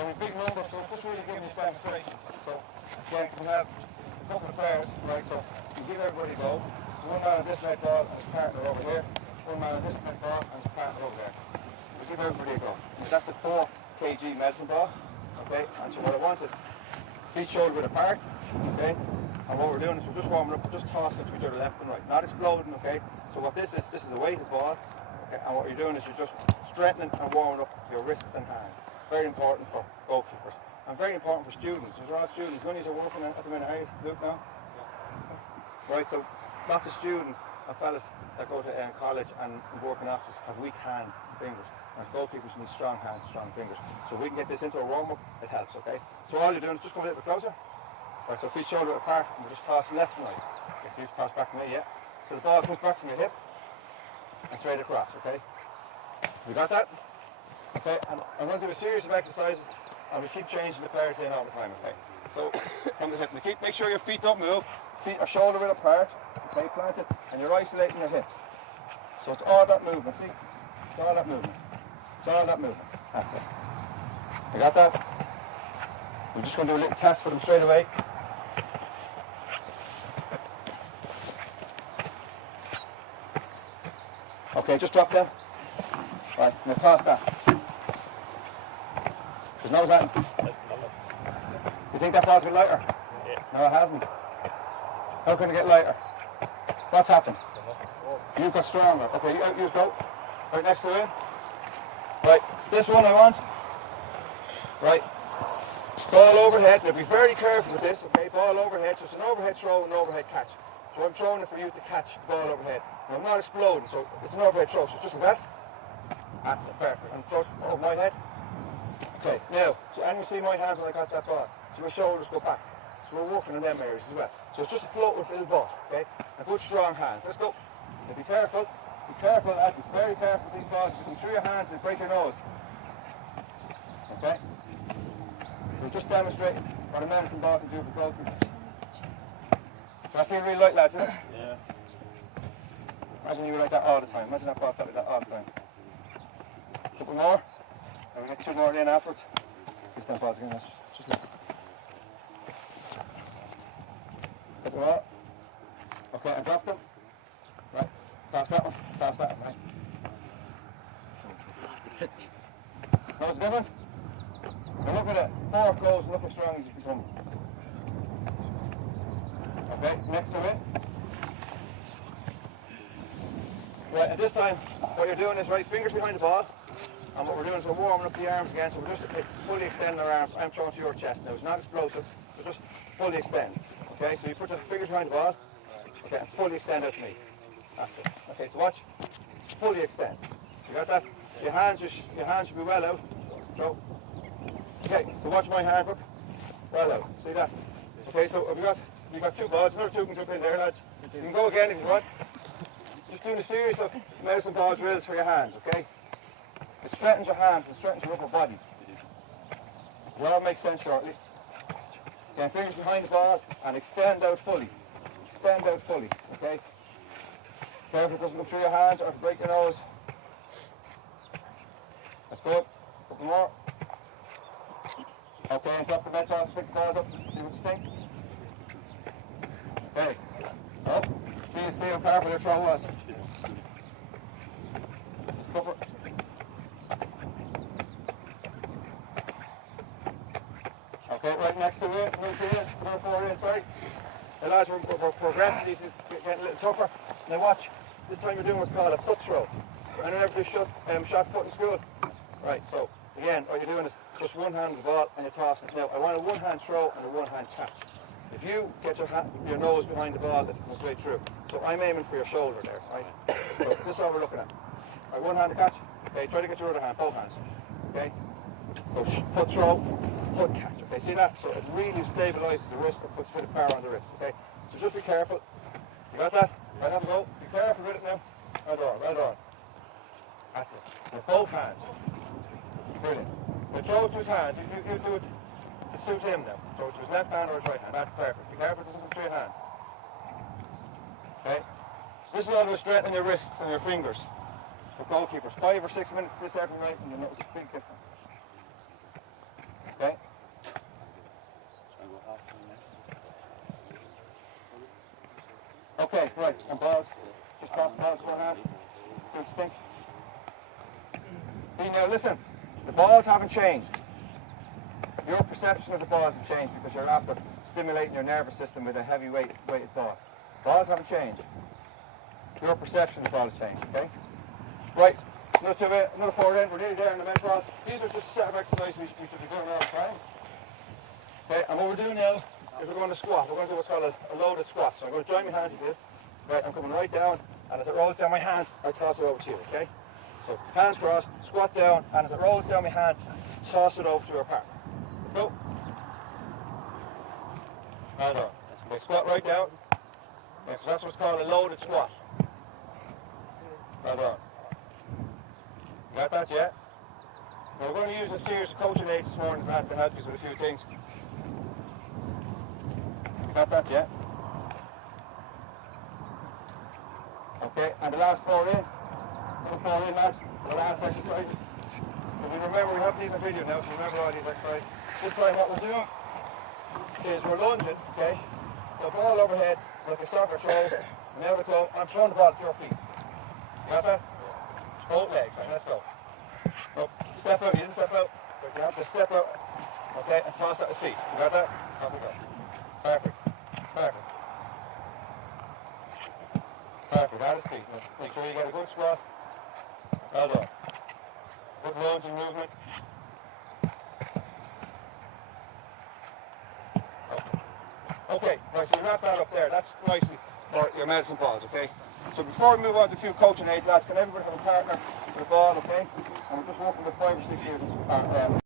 So with big numbers, so it's just really giving you demonstrations. So again, we have a couple of players, right? So you give everybody a go. One man on this med ball and his partner over here. One man on this med ball and his partner over there. We give everybody a go. So that's a 4 kg medicine ball. Okay, and so what I want is feet shoulder width apart. Okay, and what we're doing is we're just warming up, we're just tossing to each other left and right, not exploding. Okay, so what this is a weighted ball. Okay, and what you're doing is you're just strengthening and warming up your wrists and hands. Very important for goalkeepers and very important for students. There's a lot of students. None of you are working at the minute, are you, Luke, now? Yeah. Right, so lots of students and fellas that go to college and work in offices have weak hands and fingers. And as goalkeepers, you need strong hands and strong fingers. So if we can get this into a warm-up, it helps, okay? So all you're doing is just come a little bit closer. Right, so feet shoulder apart, and we're just tossing left and right. Okay, so you toss back to me, yeah? So the ball comes back from your hip and straight across, okay? We got that? Okay, and I'm going to do a series of exercises, and we keep changing the players in all the time, okay? So, from the hip, and make sure your feet don't move. Feet are shoulder width apart, okay, planted, and you're isolating your hips. So it's all that movement, see? It's all that movement. It's all that movement. That's it. You got that? We're just going to do a little test for them straight away. Okay, just drop them. Right, now toss that. There's no that. Do you think that ball's a bit lighter? Yeah. No, it hasn't. How can it get lighter? What's happened? You've got stronger. Okay, you go. Right next to it. Right, this one I want. Right. Ball overhead. Now be very careful with this, okay? Ball overhead. So it's an overhead throw and an overhead catch. So I'm throwing it for you to catch the ball overhead. Now I'm not exploding, so it's an overhead throw. So it's just like that. That's it, perfect. And throw it over my head. Okay, now, so and you see my hands when I got that ball. So my shoulders go back. So we're working in them areas as well. So it's just a float with a little ball, okay? And good strong hands. Let's go. Now be careful. Be careful, lad. Be very careful with these balls. You come through your hands and break your nose. Okay? We'll just demonstrate what a medicine ball can do for goalkeepers. Does that feel really light, lads, isn't it? Yeah. Imagine you were like that all the time. Imagine that ball felt like that all the time. A couple more. And we get 2 more in afterwards. Just them balls again. Just listen. Couple more. Okay, and drop them. Right. Toss that one. Toss that one, right. Notice the difference? Now look at it. 4 goals and look how strong he's becoming. Okay, next to it. Right, and this time what you're doing is right fingers behind the ball. And what we're doing is we're warming up the arms again, so we're just fully extending our arms. I'm throwing to your chest now. It's not explosive, it's just fully extend. Okay, so you put your fingers behind the ball, okay, and fully extend out to me. That's it. Okay, so watch. Fully extend. You got that? Your hands should be well out. Throw. Okay, so watch my hands look. Well out. See that? Okay, so we got 2 balls, another 2 can jump in there, lads. You can go again if you want. Just doing a series of medicine ball drills for your hands, okay? It strengthens your hands, it strengthens your upper body. Will that make sense shortly? Again, fingers behind the ball and extend out fully. Extend out fully, okay? Careful it doesn't go through your hands or break your nose. That's good. Couple more. Okay, and drop the med balls, pick the balls up, see what you think. Okay. Up. See how powerful their throw was. Couple. Okay, right next to it, number 4 in, sorry. The lads, we're progressing, these is getting a little tougher. Now watch, this time you're doing what's called a foot throw. I don't ever do shot put in school. Right, so again, what you're doing is just one hand with the ball and you're tossing it. Now, I want a one-hand throw and a one-hand catch. If you get your nose behind the ball, it comes straight through. So I'm aiming for your shoulder there, right? So this is what we're looking at. Right, one-hand catch. Okay, try to get your other hand, both hands. Okay? So foot throw, foot catch. Okay, see that? So it really stabilizes the wrist and puts a bit of power on the wrist. Okay? So just be careful. You got that? Right, have a go. Be careful with it now. Well done. That's it. With both hands. Brilliant. Now throw it to his hand. You do it to suit him now. Throw it to his left hand or his right hand. That's perfect. Be careful it doesn't come through your hands. Okay? So this is all about strengthening your wrists and your fingers. For goalkeepers, 5 or 6 minutes this every night and you'll notice a big difference. listen, the balls haven't changed. Your perception of the balls have changed because you're after stimulating your nervous system with a heavy weighted ball. Balls haven't changed. Your perception of the ball has changed, okay? Right, another 4 in, we're nearly there in the med cross. These are just a set of exercises we should be doing all the time. Okay, and what we're doing now is we're going to squat. We're going to do what's called a loaded squat. So I'm going to join my hands like this. Right, I'm coming right down, and as it rolls down my hand, I toss it over to you, okay? So hands crossed, squat down, and as it rolls down my hand, toss it over to your partner. Go. And on. Okay, squat right down. Okay, so that's what's called a loaded squat. And on. Got that yet? Now we're going to use a series of coaching aids this morning to help you with a few things. Got that yet? Okay, and the last 4 in. Another 4 in, lads. The last exercises. If you remember, we have these on video now, if you remember all these exercises. This time what we're doing is we're lunging, okay? So ball overhead, like a soccer throw, and now the club, I'm throwing the ball to your feet. You got that? Both legs, right, let's go. Oh, step out, you didn't step out. So you have to step out, okay, and toss at his feet. You got that? Off we go. Perfect. Perfect. Perfect, at his feet. Make sure you get a good squat. Well done. Good lunging movement. Okay, right, so we wrap that up there. That's nicely for your medicine balls, okay? So before we move on to a few coaching aids, lads, can everybody have a partner with a ball, okay? And we're just working with 5 or 6 years.